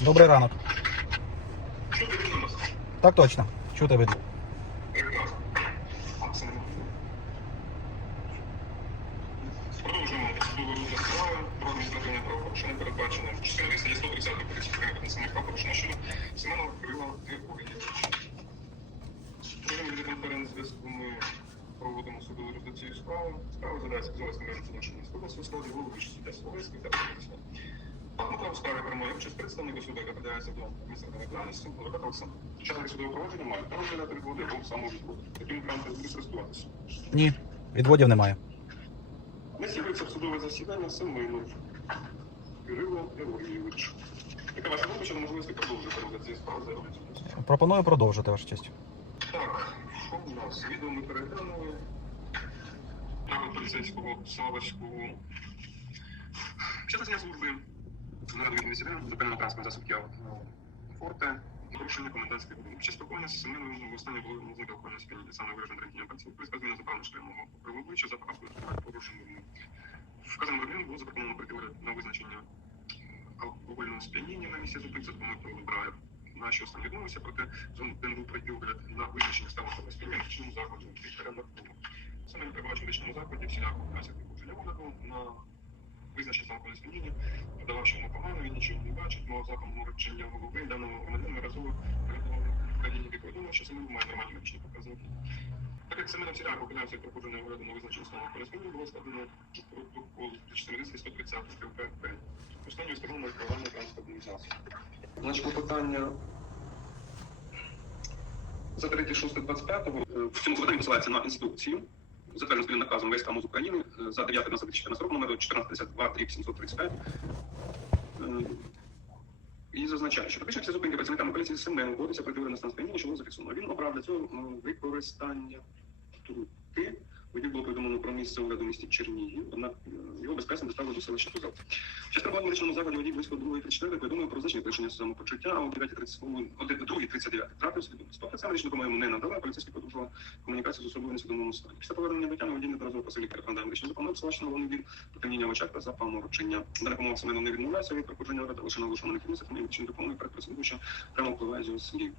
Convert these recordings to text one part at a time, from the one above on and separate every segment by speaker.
Speaker 1: Добрий ранок.
Speaker 2: Чути від нас?
Speaker 1: Так точно. Чути видно.
Speaker 2: Прекрасно. Максимум. Продовжуємо судову розгляд справи про адміністративне правопорушення, передбачене в частині статті 130 Кодексу України про адміністративне правопорушення щодо Семенова Кирила Григорія. Прийом відеоконференц-зв'язку ми проводимо судову розгляд цієї справи. Справа задається зовсім межу залишення судового складу, голову більше суддя Словецький та Петровський. У справі приймає участь представник до суду, яка приділяється до адміністративної відповідальності, адвокат Олександр. Учасники судового провадження мають право розглядати відводи або самовідводи. Таким правом буде користуватися.
Speaker 1: Ні, відводів немає.
Speaker 2: Не з'явився в судове засідання Семенов Кирило Георгійович. Яка ваша думка щодо можливості продовжити розгляд цієї справи за результатом?
Speaker 1: Пропоную продовжити ваша честь.
Speaker 2: Так, що у нас? Відео ми переглянули. Право поліцейського Славовського. Частина служби на відмісіля, зупинено транспорт засоб Кіа Форте, порушення комендантських годин. Під час з Семеновим в останнє було зникла охорона спільні саме виражена рентгенія пальців. Приска зміна заправно шкіряного кривого обличчя за поправкою порушення. Вказаним родинам було запропоновано прийти на визначення алкогольного сп'яніння на місці зупинки за допомогою драйв. На що останній відмовився, проте зонтен був пройти огляд на визначення стану сп'яніння в медичному закладі Маркова. Саме він перебувач в медичному закладі всіляко вказів огляду на визначення стану сп'яніння, подавав, що йому погано, він нічого не бачить, мав запах морочення голови, даного громадянина разово країні повідомив, що Семенов має нормальні медичні показники. Так як Семенов всіляко ухилявся від проходження на визначення стану сп'яніння, було складено протокол 14 130 КПП. Останньою стороною керування транспортних засобів. Значить, клопотання за 3.6.25 в цьому клопотанні посилається на інструкцію, затверджену спільним наказом ВСК МОЗ України е, за 9 2014 року, номер 1452 735. І зазначає, що після зупинки працівниками поліції Семен вводиться противне стан сп'яніння, що було зафіксовано. Він обрав для цього е, використання трути. Про місце огляду в місті Чернігів, однак його безпечно доставили до селища. Час перебування в медичному закладі водій близько 2.34 повідомив про значення порушення самопочуття, а о 9.39 втратив свідомість. Тобто це медичну допомогу йому не надали, а поліцейські продовжували комунікацію з особою в стані. Після повернення до тями водій неодноразово просив лікаря надає медичну допомогу, на головний біль, потемніння в очах та запаморочення. Дана допомога Семену не відмовляється від проходження лише наголошено на кінцях медичної допомоги перед що прямо впливає з його слів.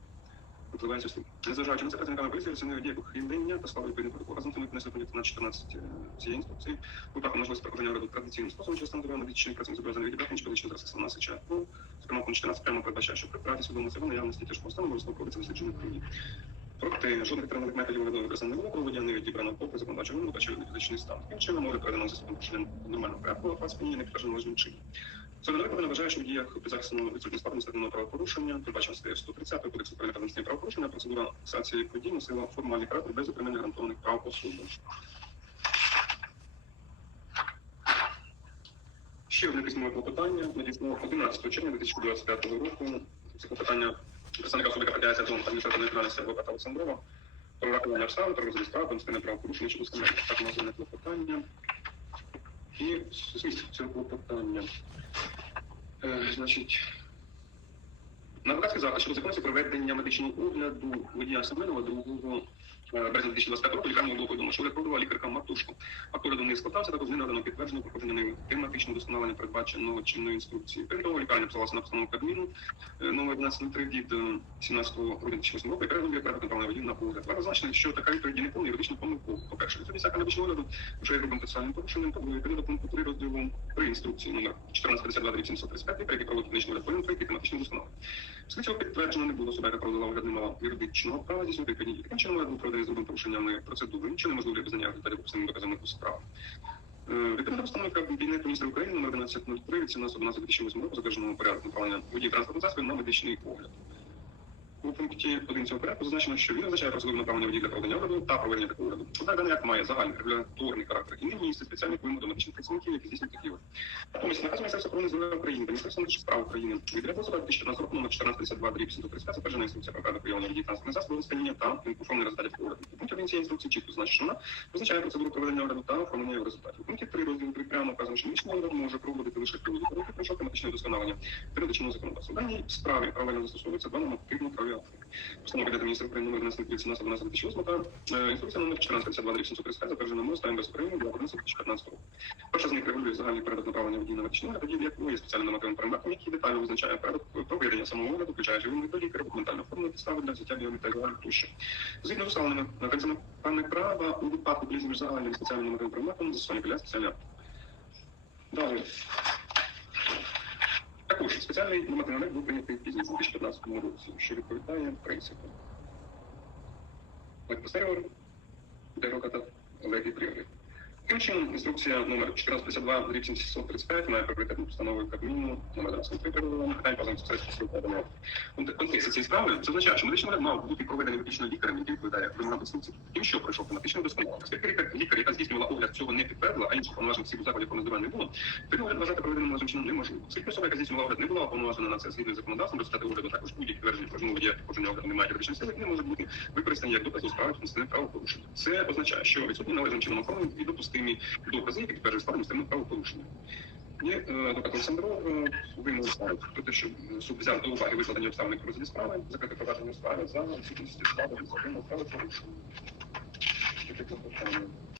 Speaker 2: Впливає з. Незважаючи на це, працівниками поліції оцінили дії ухилення та склали відповідний протокол. Разом з тим внесли на 14 цієї інструкції. Випадку можливість проходження огляду традиційним способом через стан здоров'я медичний працівник зобов'язаний відібрати ніч медичного зразка на сеча. Ну, зокрема, пункт 14 прямо передбачає, що при праці свідомо в наявності тяжкого стану обов'язково проводиться дослідження крові. Проте жодних тренерних методів огляду використання не було, проводя не відібрано попри законодавчого вимогу та фізичний стан. Таким чином, може передано за порушенням нормального порядку, а сп'яніння не підтверджено чином. Виконання вважає, що в діях підзахисного відсутність складу адміністративного правопорушення, передбачено статтею 130 Кодексу про адміністративне правопорушення, процедура фіксації подій носила формальний характер без отримання гарантованих прав особи. Ще одне письмове клопотання надійшло 11 червня 2025 року. Це клопотання представника особи, притягається до адміністративної відповідальності адвоката Олександрова, про врахування обставин, про розгляд справ, адміністративне правопорушення, що складає так назване клопотання. І зміст цього клопотання. Е, значить, на адвокатський заклад законці проведення медичного огляду водія Семенова 2 березня 2025 року лікарня було повідомлено, що огляд лікарка Матушко. Акт огляду не складався, також не надано підтверджено проходження ним тематичного досконалення передбаченого чинної інструкції. Крім того, лікарня посилалася на постанову Кабміну е, номер 1103 від е, 17 грудня 2008 року, яка регулює порядок направлення водіїв на огляд. Варто зазначити, що така відповідь є неповна юридична помилкова. По-перше, відсутність акта медичного огляду вже є грубим процесуальним порушенням, по-друге, відповідно до пункту 3 розділу 3 інструкції номер 1452 735, лікар, який проводить медичний огляд, повинен пройти тематичне досконалення. Після цього підтверджено не було особа, яка проводила огляд, не мала юридичного права здійснювати відповідні. Таким чином, огляд грубим порушеннями процедури, нічого неможливо визнання результатів описаними доказами у справі. Відповідна Відповідно до постанови Кабінету міністрів України номер 1103 від 17 2008 року затвердженого порядку направлення водії транспортного засобів на медичний огляд. У пункті 1 цього порядку зазначено, що він означає процедуру направлення водій для проведення огляду та проведення такого огляду. Однак даний акт має загальний регуляторний характер і не містить спеціальних вимог до медичних працівників, які здійснюють такі огляди. Натомість наказ Міністерства охорони здоров'я України та Міністерства внутрішніх справ України від 9 листопада 2014 року номер 1452 835 затверджена інструкція про прийому водій транспортних засобів сп'яніння та інформованих результатів огляду. У пункті 1 цієї інструкції чітко зазначено, визначає процедуру проведення огляду та оформлення його результатів. У пункті 3 розділу 3 прямо вказано, що медичний огляд може проводити лише при водії, пройшов тематичне досконалення передачного законодавства. В даній справі правильно застосовується два нормативно правові. Постанова Кабінету міністрів України номер 11 12 2008 та інструкція номер 1452 735 затверджена МОЗ та МБС України для 2015 року. Перша з них регулює загальний порядок направлення водій на медичну тоді як є спеціальним нормативним параметром, який детально визначає порядок проведення самовогляду, включаючи вимоги до лікаря, документальну форму підстави для взяття біометрії тощо. Згідно з уставленими наказами пане права, у випадку колізії між загальним спеціальним нормативним параметром застосування біля спеціального. Далі. Спеціальний нормативний був прийнятий пізніше у 2015 році, що відповідає принципу. Like де дерогата, легі пріорі. Таким чином, інструкція номер 1452 рік 735 має пріоритетну постанову Кабміну номер 23 питань контексті цієї справи це означає, що медичний огляд мав бути проведений виключно лікарем, який відповідає вимогам інструкції, тим, що пройшов фанатичну досконалу. Оскільки лікар, лікар, яка здійснювала огляд, цього не підтвердила, а інших повноважень всіх заходів по називанню не було, тоді огляд вважати проведеним належним чином неможливо. Оскільки особа, яка здійснювала огляд, не була уповноважена на це згідно законодавством, результати огляду також будь-які твердження про жмову діяти походження огляду немає юридичної сили, не можуть бути використані як докази у адміністративних правопорушень. Це означає, що відсутні належним чином оформлені і допустимі докази, які справу адміністративних правопорушення. Є е, доктор Олександров про те, що суд взяв до уваги викладені обставини про розгляд справи, закрити провадження справи за відсутністю справи адміністративного правопорушення.